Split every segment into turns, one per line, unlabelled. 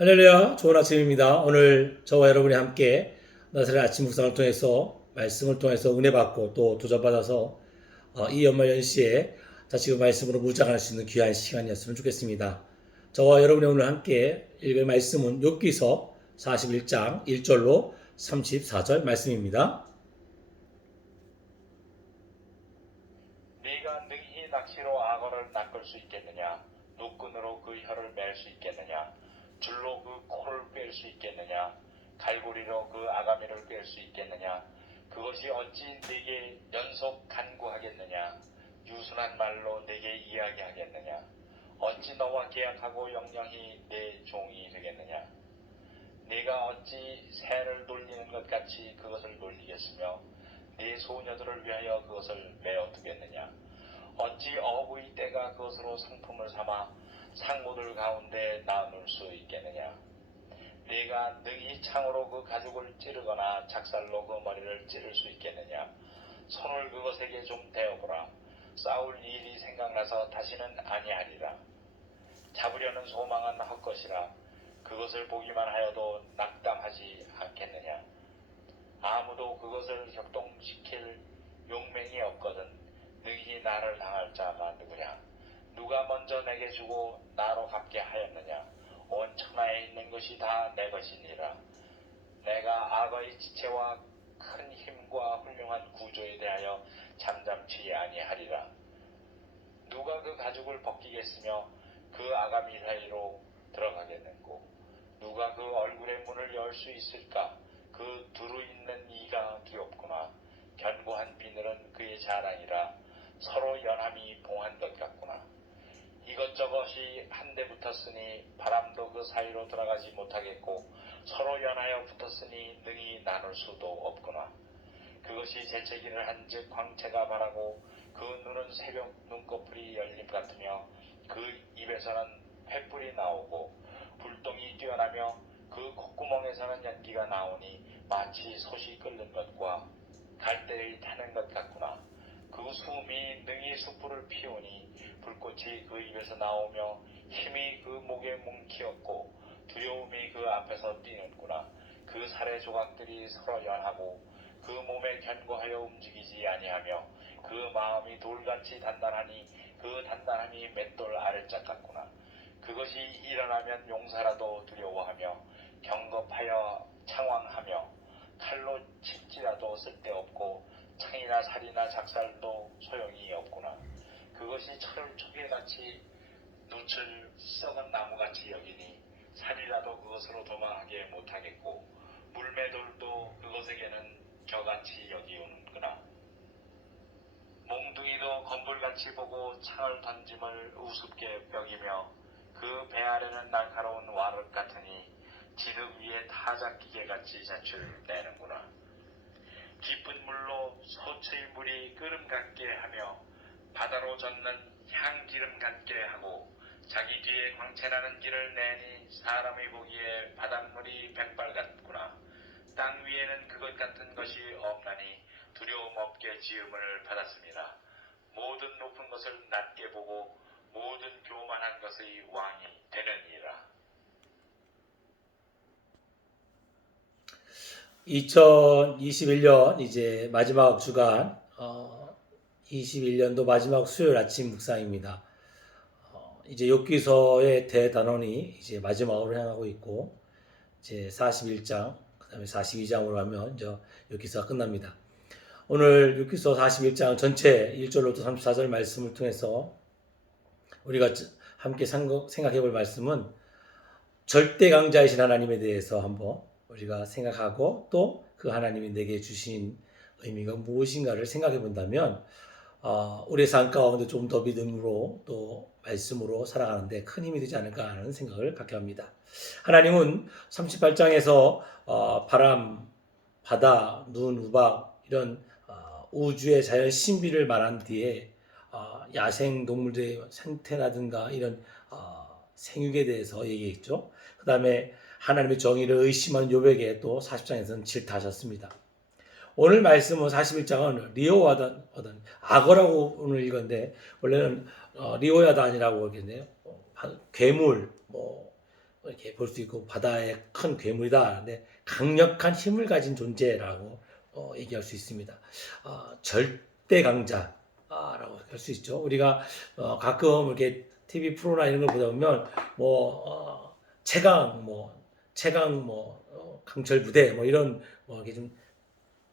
할렐루야, 좋은 아침입니다. 오늘 저와 여러분이 함께 나사렛 아침 묵상을 통해서 말씀을 통해서 은혜 받고 또 도전 받아서 어, 이 연말 연시에 다시 그 말씀으로 무장할 수 있는 귀한 시간이었으면 좋겠습니다. 저와 여러분이 오늘 함께 읽을 말씀은 욥기서 41장 1절로 34절 말씀입니다.
네가 능히 낚시로 악어를 낚을 수 있겠느냐? 노끈으로 그 혀를 맬 수 있겠느냐? 줄로 그 코를 꿰수 있겠느냐? 갈고리로 그 아가미를 꿰수 있겠느냐? 그것이 어찌 네게 연속 간구하겠느냐? 유순한 말로 네게 이야기하겠느냐? 어찌 너와 계약하고 영영히 내 종이 되겠느냐? 네가 어찌 새를 놀리는 것 같이 그것을 놀리겠으며 네 소녀들을 위하여 그것을 메어 두겠느냐? 어찌 어부의 때가 그것으로 상품을 삼아 상무들 가운데 나눌 수 있겠느냐? 네가 능히 창으로 그 가죽을 찌르거나 작살로 그 머리를 찌를 수 있겠느냐? 손을 그것에게 좀 대어보라. 싸울 일이 생각나서 다시는 아니하리라. 잡으려는 소망은 헛것이라. 그것을 보기만 하여도 낙담하지 않겠느냐? 아무도 그것을 격동시킬 용맹이 없거든 능히 나를 당할 자가 누구냐 누가 먼저 내게 주고 나로 갚게 하였느냐? 온 천하에 있는 것이 다 내 것이니라. 내가 악어의 지체와 큰 힘과 훌륭한 구조에 대하여 잠잠치 아니하리라. 누가 그 가죽을 벗기겠으며 그 아가미 사이로 들어가겠는고? 누가 그 얼굴의 문을 열 수 있을까? 그 두루 있는 이가 귀엽구나. 견고한 비늘은 그의 자랑이라. 서로 연함이 봉한 것 같구나. 이것저것이 한데 붙었으니 바람도 그 사이로 들어가지 못하겠고 서로 연하여 붙었으니 능히 나눌 수도 없구나. 그것이 재채기를 한즉 광채가 바라고 그 눈은 새벽 눈꺼풀이 열림 같으며 그 입에서는 횃불이 나오고 불똥이 뛰어나며 그 콧구멍에서는 연기가 나오니 마치 솥이 끓는 것과 갈대의 타는 것 같구나. 그 숨이 능히 숯불을 피우니 불꽃이 그 입에서 나오며 힘이 그 목에 뭉키었고 두려움이 그 앞에서 뛰는구나. 그 살의 조각들이 서로 연하고 그 몸에 견고하여 움직이지 아니하며 그 마음이 돌같이 단단하니 그 단단함이 맷돌 아래짝 같구나. 그것이 일어나면 용사라도 두려워하며 경겁하여 창왕하며 칼로 칠지라도 쓸데없고 창이나 살이나 작살도 소용이 없구나. 그것이 철을 초계같이 눕을 썩은 나무같이 여기니 산이라도 그것으로 도망하게 못하겠고 물매돌도 그것에게는 겨같이 여기우는구나. 몽둥이도 건불같이 보고 창을 던짐을 우습게 벽이며 그 배 아래는 날카로운 와륵 같으니 진흙 위에 타작 기계같이 자출되는구나. 깊은 물로 소처의 물이 끓음 같게 하며 바다로 젓는 향기름 같게 하고 자기 뒤에 광채나는 길을 내니 사람이 보기에 바닷물이 백발 같구나. 땅 위에는 그것 같은 것이 없나니 두려움 없게 지음을 받았습니다. 모든 높은 것을 낮게 보고 모든 교만한 것의 왕이 되느니라.
2021년 이제 마지막 주간 어, 21년도 마지막 수요일 아침 묵상입니다. 어, 이제 욥기서의 대단원이 이제 마지막으로 향하고 있고 이제 41장 그다음에 42장으로 하면 이제 욥기서가 끝납니다. 오늘 욥기서 41장 전체 1절로부터 34절 말씀을 통해서 우리가 함께 생각해 볼 말씀은 절대 강자이신 하나님에 대해서 한번 우리가 생각하고 또 그 하나님이 내게 주신 의미가 무엇인가를 생각해 본다면 어, 우리의 삶 가운데 좀 더 믿음으로 또 말씀으로 살아가는데 큰 힘이 되지 않을까 하는 생각을 갖게 합니다. 하나님은 38장에서 어, 바람, 바다, 눈, 우박 이런 어, 우주의 자연 신비를 말한 뒤에 어, 야생 동물들의 생태라든가 이런 어, 생육에 대해서 얘기했죠. 그 다음에 하나님의 정의를 의심한 요백에 또 40장에서는 질타하셨습니다. 오늘 말씀은 41장은 리오와단, 악어라고 오늘 읽었는데, 원래는 어, 리오야단이라고 하겠네요. 어, 괴물, 뭐, 이렇게 볼 수 있고 바다의 큰 괴물이다. 근데 강력한 힘을 가진 존재라고 어, 얘기할 수 있습니다. 어, 절대 강자라고 할 수 있죠. 우리가 어, 가끔 이렇게 TV 프로나 이런 걸 보다 보면 뭐 어, 최강 뭐 최강 뭐 어, 강철 부대 뭐 이런 뭐 이렇게 좀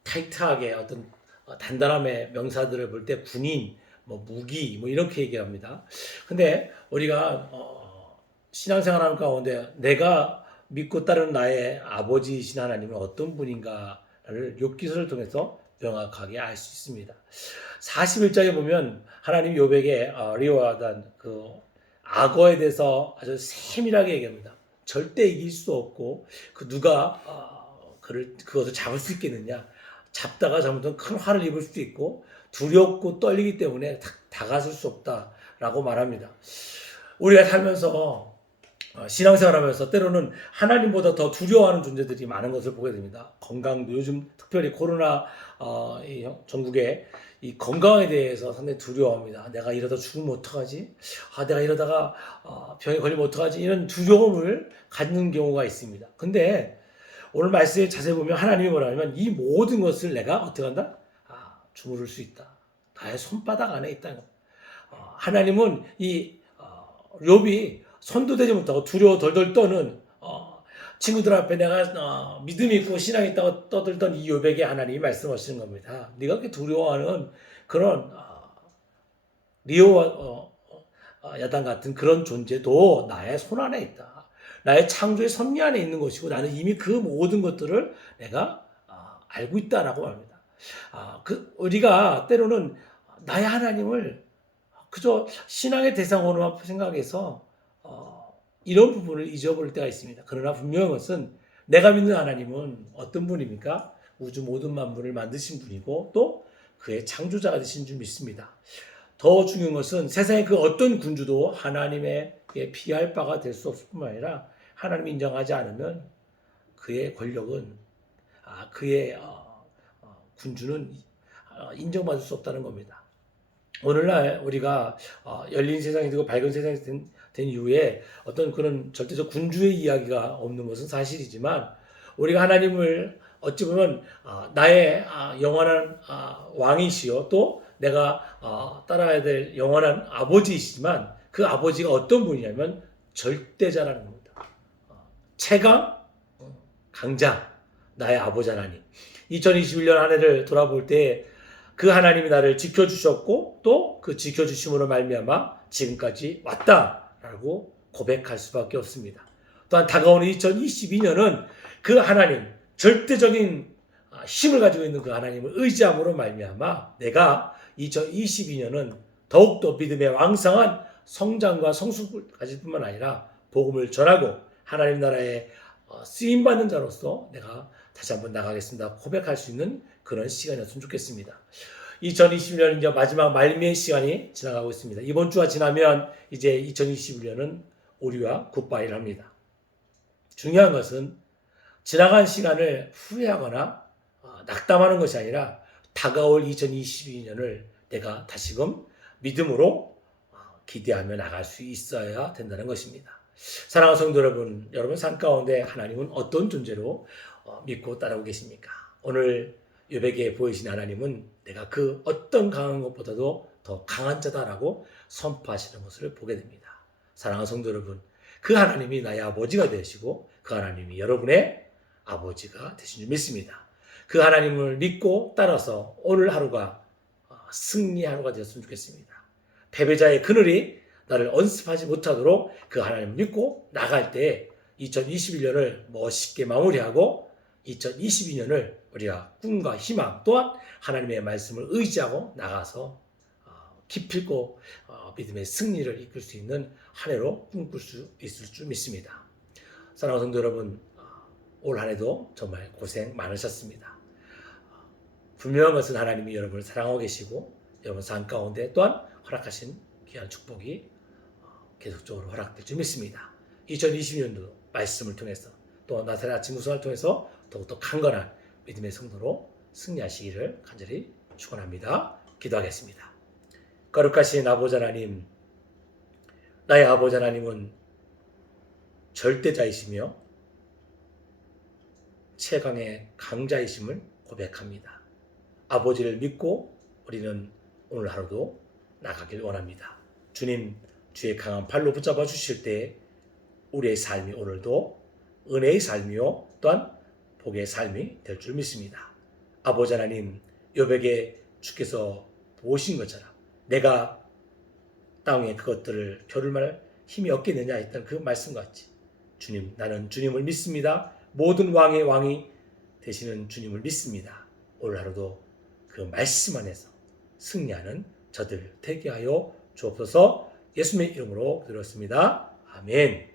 타이트하게 어떤 어, 단단함의 명사들을 볼 때 군인 뭐 무기 뭐 이렇게 얘기합니다. 근데 우리가 어, 신앙생활하는 가운데 내가 믿고 따르는 나의 아버지이신 하나님은 어떤 분인가를 욥기서를 통해서 명확하게 알 수 있습니다. 41장에 보면 하나님 욥에게 어, 리워하던 그 악어에 대해서 아주 세밀하게 얘기합니다. 절대 이길 수 없고 그 누가 어, 그를 그것을 잡을 수 있겠느냐? 잡다가 잘못하면 큰 화를 입을 수도 있고 두렵고 떨리기 때문에 다, 다가설 수 없다라고 말합니다. 우리가 살면서 어, 신앙생활하면서 때로는 하나님보다 더 두려워하는 존재들이 많은 것을 보게 됩니다. 건강도 요즘 특별히 코로나 어, 전국에 이 건강에 대해서 상당히 두려워합니다. 내가 이러다 죽으면 어떡하지? 아, 내가 이러다가 어, 병에 걸리면 어떡하지? 이런 두려움을 갖는 경우가 있습니다. 근데 오늘 말씀에 자세히 보면 하나님이 뭐라면 이 모든 것을 내가 어떻게 한다? 아, 주무를 수 있다. 나의 손바닥 안에 있다는 거. 어, 하나님은 이 어, 욥이 손도 대지 못하고 두려워 덜덜 떠는 어, 친구들 앞에 내가 어, 믿음이 있고 신앙이 있다고 떠들던 이 욥에게 하나님이 말씀하시는 겁니다. 네가 그렇게 두려워하는 그런 어, 리오와 어, 어, 야단 같은 그런 존재도 나의 손 안에 있다. 나의 창조의 섭리 안에 있는 것이고 나는 이미 그 모든 것들을 내가 아, 알고 있다라고 합니다. 아, 그 우리가 때로는 나의 하나님을 그저 신앙의 대상으로만 생각해서 어, 이런 부분을 잊어버릴 때가 있습니다. 그러나 분명한 것은 내가 믿는 하나님은 어떤 분입니까? 우주 모든 만물을 만드신 분이고 또 그의 창조자가 되신 줄 믿습니다. 더 중요한 것은 세상의 그 어떤 군주도 하나님에게 피할 바가 될 수 없을 뿐만 아니라 하나님이 인정하지 않으면 그의 권력은 아, 그의 어, 어, 군주는 어, 인정받을 수 없다는 겁니다. 오늘날 우리가 어, 열린 세상이 되고 밝은 세상이 된, 된 이후에 어떤 그런 절대적 군주의 이야기가 없는 것은 사실이지만 우리가 하나님을 어찌 보면 아, 나의 아, 영원한 아, 왕이시요 또 내가 어, 따라야 될 영원한 아버지이시지만 그 아버지가 어떤 분이냐면 절대자라는 겁니다. 어, 최강 어, 강자 나의 아버지 하나님. 2021년 한 해를 돌아볼 때 그 하나님이 나를 지켜주셨고 또 그 지켜주심으로 말미암아 지금까지 왔다라고 고백할 수밖에 없습니다. 또한 다가오는 2022년은 그 하나님 절대적인 아, 힘을 가지고 있는 그 하나님을 의지함으로 말미암아 내가 2022년은 더욱더 믿음의 왕성한 성장과 성숙을 가질 뿐만 아니라 복음을 전하고 하나님 나라에 어, 쓰임 받는 자로서 내가 다시 한번 나가겠습니다. 고백할 수 있는 그런 시간이었으면 좋겠습니다. 2020년 이제 마지막 말미의 시간이 지나가고 있습니다. 이번 주가 지나면 이제 2021년은 우리와 굿바이를 합니다. 중요한 것은 지나간 시간을 후회하거나 어, 낙담하는 것이 아니라 다가올 2022년을 내가 다시금 믿음으로 어, 기대하며 나갈 수 있어야 된다는 것입니다. 사랑하는 성도 여러분, 여러분 삶 가운데 하나님은 어떤 존재로 어, 믿고 따르고 계십니까? 오늘 요백에 보이신 하나님은 내가 그 어떤 강한 것보다도 더 강한 자다라고 선포하시는 것을 보게 됩니다. 사랑하는 성도 여러분, 그 하나님이 나의 아버지가 되시고 그 하나님이 여러분의 아버지가 되신 줄 믿습니다. 그 하나님을 믿고 따라서 오늘 하루가 어, 승리 하루가 되었으면 좋겠습니다. 패배자의 그늘이 나를 언습하지 못하도록 그 하나님을 믿고 나갈 때 2021년을 멋있게 마무리하고 2022년을 우리가 꿈과 희망 또한 하나님의 말씀을 의지하고 나가서 어, 기필고 어, 믿음의 승리를 이끌 수 있는 한 해로 꿈꿀 수 있을 줄 믿습니다. 사랑하는 성도 여러분, 어, 올한 해도 정말 고생 많으셨습니다. 어, 분명한 것은 하나님이 여러분을 사랑하고 계시고 여러분 삶 가운데 또한 허락하신 귀한 축복이 어, 계속적으로 허락될 줄 믿습니다. 2020년도 말씀을 통해서 또 나사렛 아침 우승을 통해서 더욱더 강건한 믿음의 성도로 승리하시기를 간절히 축원합니다. 기도하겠습니다. 거룩하신 아버지 하나님, 나의 아버지 하나님은 절대자이시며 최강의 강자이심을 고백합니다. 아버지를 믿고 우리는 오늘 하루도 나가길 원합니다. 주님 주의 강한 팔로 붙잡아 주실 때 우리의 삶이 오늘도 은혜의 삶이요 또한 복의 삶이 될 줄 믿습니다. 아버지 하나님 여백에 주께서 보신 것처럼 내가 땅에 그것들을 겨룰 힘이 없겠느냐 했던 그 말씀 같이 주님 나는 주님을 믿습니다. 모든 왕의 왕이 되시는 주님을 믿습니다. 오늘 하루도 그 말씀 안에서 승리하는 저들 되게 하여 주옵소서 예수님의 이름으로 드렸습니다. 아멘.